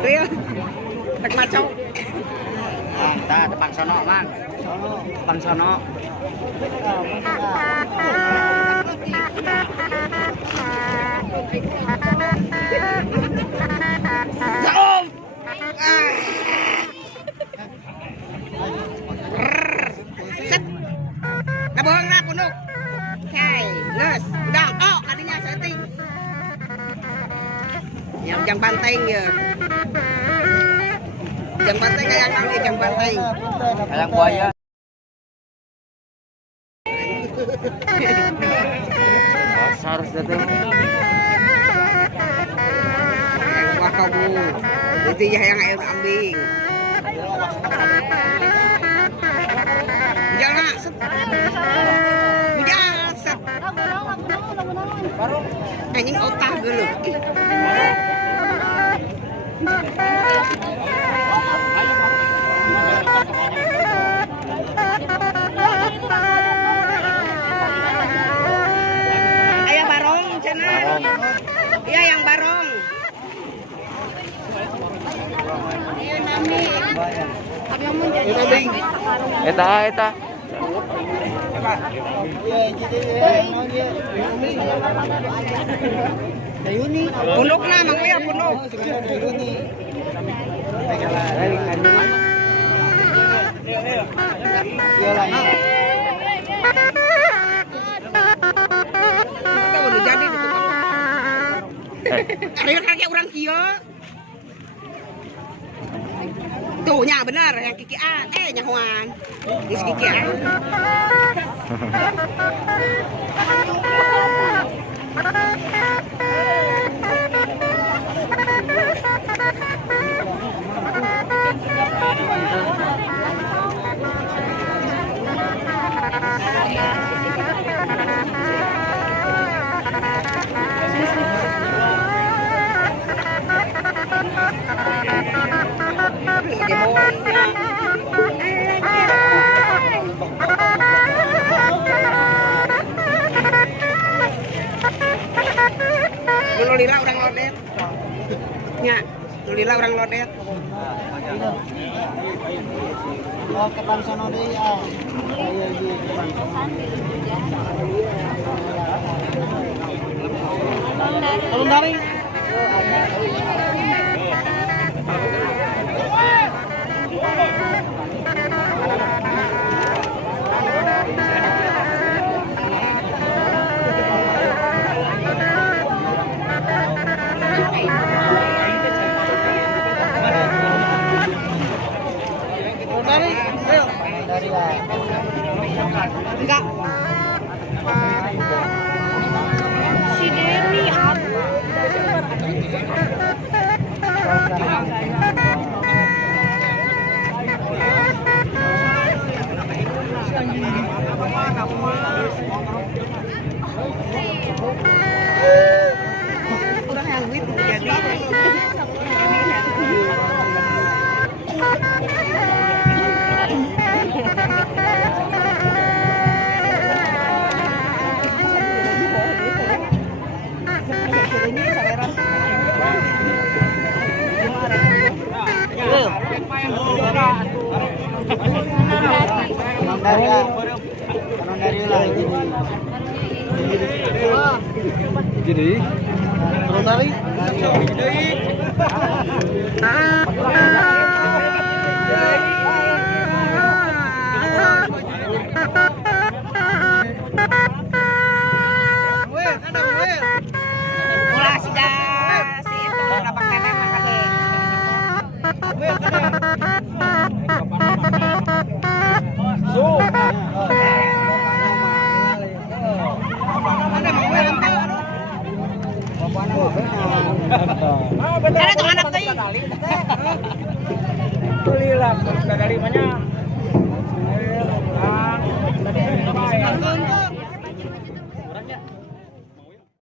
Real. Tak maco. Ta tepang sono, Mang. Tepang sono. Saom. Set. Nabuhang na punok. Okay, nurse. Udah. Oh, kadinya setting. Yang banteng ya. Yang banteng kayak kami, yang banteng. Kayak buaya. Dasar datang. Yang wah kamu. Itu ya yang air kambing. Jangan set. Jangan set. Anjing otak dulu. Ayah barong cina. Iya yang barong. Iya nami. Eta. Punuk na, mangkuya punuk. Kita udah jadi di tukang. Ada kakek orang kia. Tuh, nya benar yang Kiki A, yang Juan. Di Kiki A. Lila orang lodet. Nya, lila orang lodet. Oh, ke Pansono deui ya. Aya di Tolong dari. Enggak. Si Dewi apa? Kurang yang wit jadi. Jadi, terus dari. Mula si itu lapak nenek makanya. Ada tuh anak tadi. Alhamdulillah, dari mana?